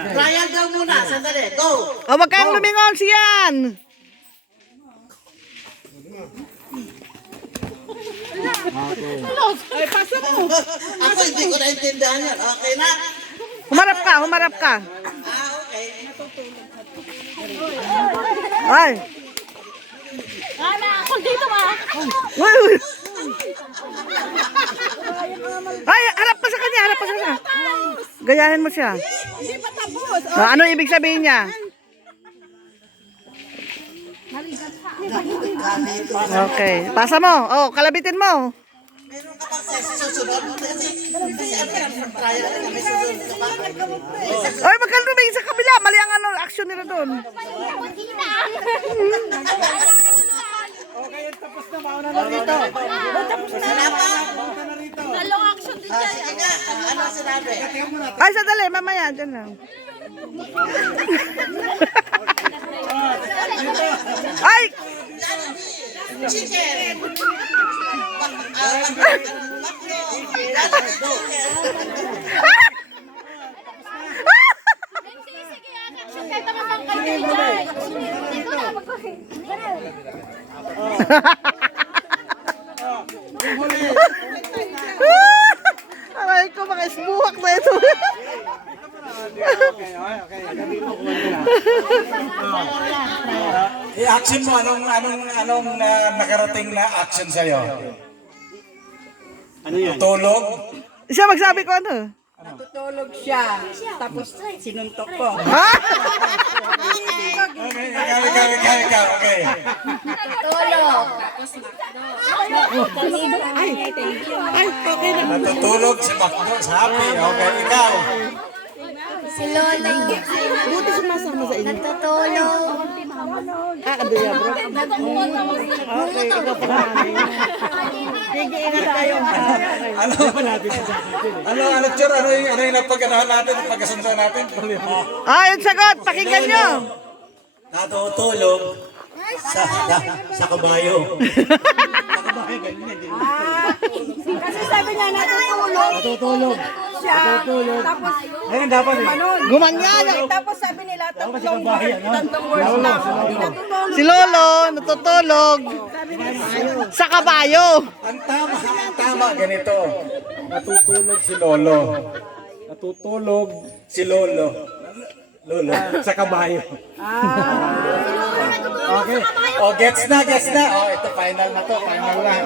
Trial daw muna, sandali. Go! O, wag kayong lumingon siyan. Ako hindi ko naintindihan yan. Okay na? Humarap ka, humarap ka. Okay. Ay. Ana, ako dito ma. Uy, uy. Ay, harap pa sa kanya, harap pa sa kanya. Gayahin mo siya. Hindi pa tapos. Ano ibig sabihin niya? Okay, pasa mo. Oh, kalabitin mo. Meron ka bang sesi susunod? Kasi ano yan, trial ka, may susunod ka ba? Ay, wag kang lumingin sa kabila. Mali ang ano, action nila doon. Wala pa? Dalawang action din dyan. Sige nga, ano sinabi? Ay, sandali, mamaya, dyan lang. Ay! Chicken! Sige, action kahit naman pang kayo dyan. Dito na, Aray ko, mga isbuhak na ito. I-action mo anong nakarating na action sa iyo? Ano 'yan? Tulog. Siya magsabi ko ano. Natutulog siya. Tapos sinuntok ko. Ha? Okay. Tulog. Natutulog si Macdo, sabi. Okay, ikaw. Si Lolo. Buti sumasama sa inyo. Natutulog. Ano yan, bro? Okay, ikaw pa namin. Sige, ingat tayo. Ano, Chur? Ano yung napag-anahan natin, napag-asundan natin? Yung sagot, pakinggan nyo. Natutulog sa kabayo. Kasi sabi niya natutulog. Siya. Tapos Gumanyan. tapos sabi nila tatlong words lang. Hindi natutulog. Si Lolo, natutulog. Sa kabayo. Ang tama, ganito. Natutulog si Lolo. Natutulog si Lolo. Lolo, sa kabayo. Okay. Oh, gets na. Oh, ito final na to, final na.